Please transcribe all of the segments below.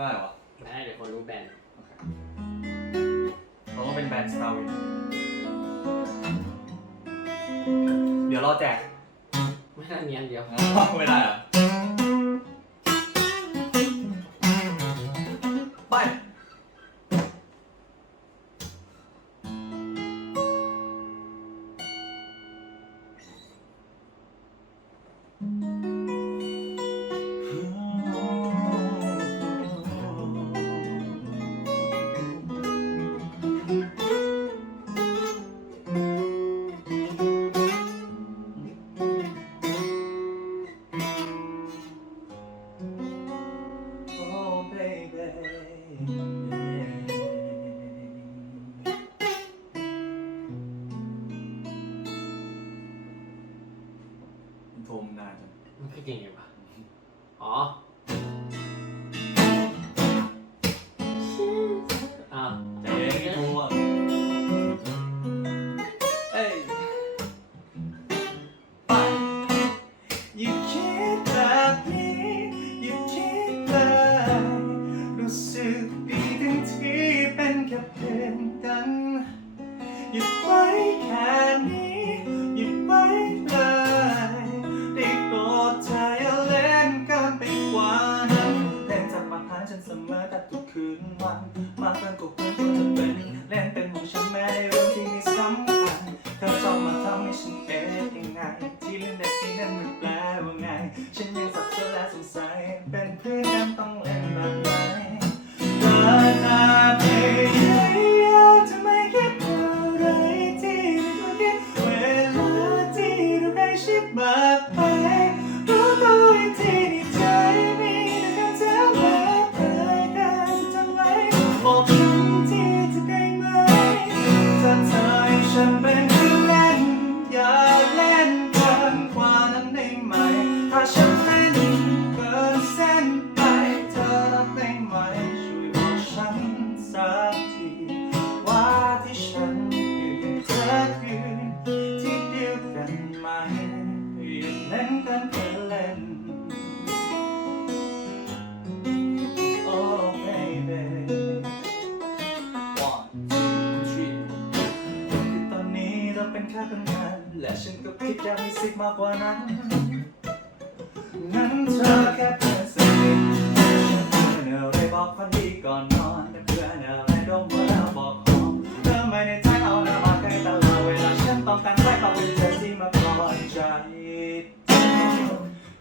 ท่าไหร่วะได้เดี๋ยวคนรู้แบรนด์เราก็เป็นแบรนด์สตาร์วินเดี๋ยวรอแจกไม่ได้มีอันเดียวไม่ได้เหรอไปโทรมนานจังมันคือจริงไงวะอ๋อใจเย็นไม่โทรอ่ะเอ้ยไปอย่าคิดแบบนี้อย่าคิดเลยรู้สึกดีทั้งที่เป็นแค่เพื่อนกันหยุดไว้แค่นี้หยุดไว้เลยได้โปรดเธออย่าเล่นกันไปกว่านั้นเล่นจากมาหาฉันเสมอแต่ทุกคืนวันมากเกินกว่าเพื่อนควรจะเป็นเล่นเป็นของฉันแม้ในเรื่องที่ไม่สำคัญเธอชอบมาทำให้ฉันเป็นยังไงที่เล่นได้ที่นั่นมันแปลว่าไงฉันยังสับสนและสงสัยเป็นเพื่อนกันต้องเล่นแบบไหนเดินหน้าไปทำไมคิดอะไรที่ไม่ควรคิดเวลาที่เราได้ชิดมากไปรู้ตัวอีกทีในใจมีแต่คำถามมากไปกันจะทำไมบอกฉันที่จะได้ไหมถ้าเธอให้ฉันเป็นเพื่อนเล่นอย่าเล่นเกินกว่านั้นได้ไหมถ้าฉันเล่นเกินเส้นไปเธอรับได้ไหมช่วยบอกฉันสักทีว่าที่ฉันคือเธอคือที่เดียวกันไหมอย่าเล่นกันเพื่อเล่น Oh baby one two three คือตอนนี้เราเป็นแค่เพื่อนกันและฉันก็คิดอยากมีสิทธิ์มากกว่านั้นงั้นเธอแค่เพื่อนสนิทเพื่อนอะไรบอกฝันดีก่อนนอนแต่เพื่อนอะไรดมว่าบอกหอมเธอไม่ได้ใจเอาหน้ามาใกล้ตลอดเวลาฉันต้องการใครต้องเป็นเธอที่มาก่อนใจ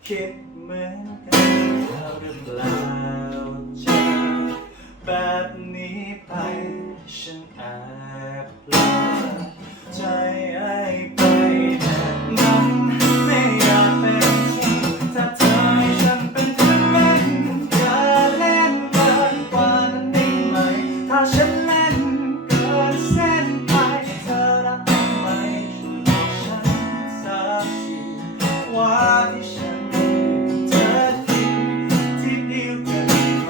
คิดเหมือนกันหรือเปล่าจะแบบนี้ไปฉันแอบลาใจให้ไปแบบนั้นไม่อยากเป็นจริงถ้าเธอให้ฉันเป็นเพื่อนเล่นอย่าเล่นเกินกว่านั้นได้ไหมถ้าฉันเล่นเกินเส้นไปเธอรับได้ไหมช่วยบอกฉันสักทีว่าที่ฉันเธอที่เดียวกันไหม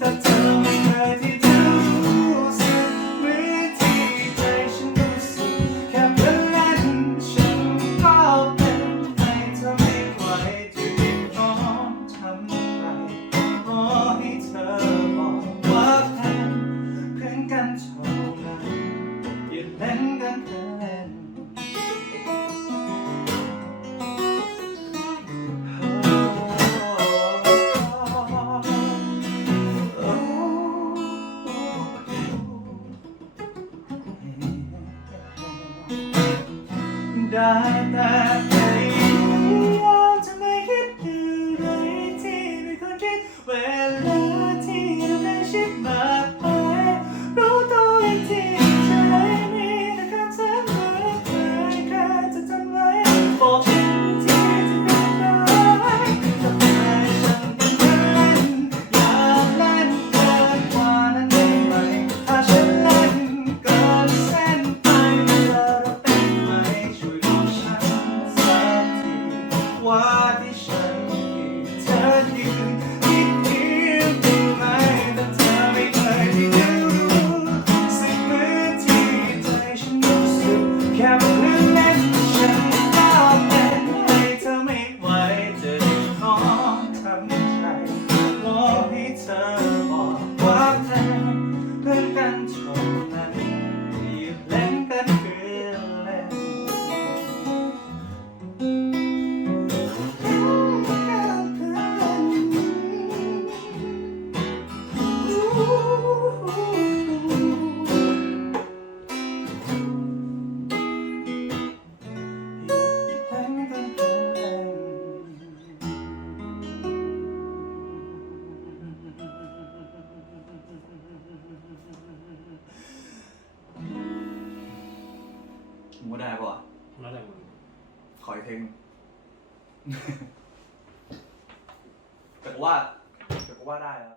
ถ้าเธอไม่เคยที่เธอรู้สึกเหมือนที่ใจฉันรู้สึกแค่เพื่อนเล่นฉันก็เป็นให้เธอไม่ไหวจะรีบร้องทำไรขอให้เธอบอกว่าแค่เพื่อนกันเท่านั้นอย่าเล่นกันเพื่อเล่นได้แต่พยายามจะไม่คิดอะไรที่ไม่ควรคิดเวลาที่เราได้ชิดมากไปรู้ตัวอีกทีใจมีแต่คำถามมากมายแค่จะทำไว้บอกฉันที่จะเป็นไรถ้าไม่ฉันเป็นเพื่อนเล่นอย่าเล่นเกินกว่านั้นได้ไหมถ้าฉันเล่นเกินเส้นไปเธอรับได้ไหมช่วยบอกฉันสั มึงว่าได้ป่ะ แล้วแต่มึง ขออีกเพลง แต่ก็ว่าได้แล้ว